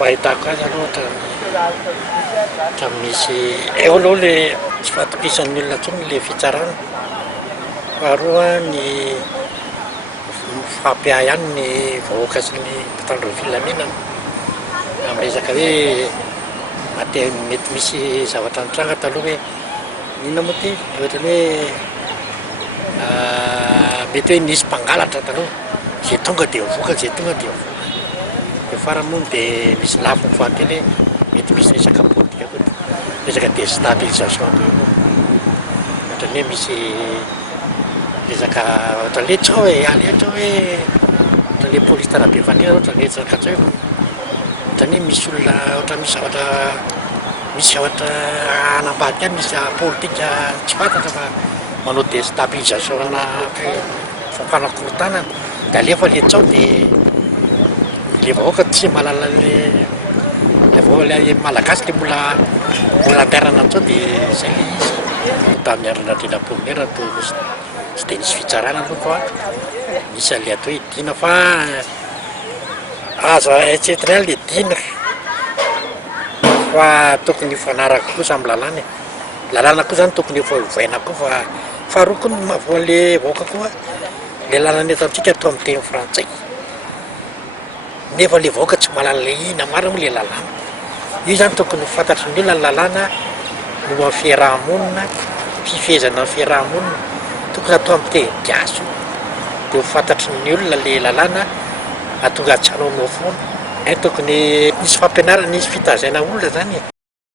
fahitako azy aloha da misy eo aloha le tsy fatokisan'ny olona ntsony le fitsarana. Faharoa ny fampiahy ihany ny vahoaka sy ny mpitandro filaminana amin'ny resaka hoe mety misy zavatra nitranga taloha hoe inona moa ty ohatrany hoe mety hoe nisy mpangalatra taloha zay tonga dia voaka zay tonga dia voaka. Dia farany moa dia misy lafiny fahatelo hoe mety misy resaka politika koa resaka déstabilisation koa ohatrany hoe misy resaka ohatrany hoe tsy hoe alehatra hoe ohatrany hoe polisy tarabe fanera ohatrany resaka tsy hoe ohatrany hoe misy olona ohatrany misy zavatra anambady any misy politika tsy fantatra fa manao déstabilisation ana fampanakorotanana da alefa le tsao dia le vahoaka tsy mahalala le malagasy le mbola anterana antsao dia zay le izy tamin'ny andron'Andriana Polimera to tsy dia nisy fitsarana aloha fa misy an'le atao hoe dina fa aza etsetry ihany le dina fa tokony fanaraka koa samy lalàna koa zany tokony efa ovaina koa fa faharoa koa ny mahavoan'le vahoaka koa le lalàna eto amintsika atao amin'ny teny frantsay nefa le vahoaka tsy mahalala le ina marina moa le lalàna io zany tokony fantatry ny olona ny lalàna no amin'ny fiarahamonina fifehezana amin'ny fiarahamonina tokony atao amin'ny teny gasy dia ho fantatry ny olona le lalàna atonga tsy hanaonao foana tokony nisy fampianarana nisy fitazaina olona zany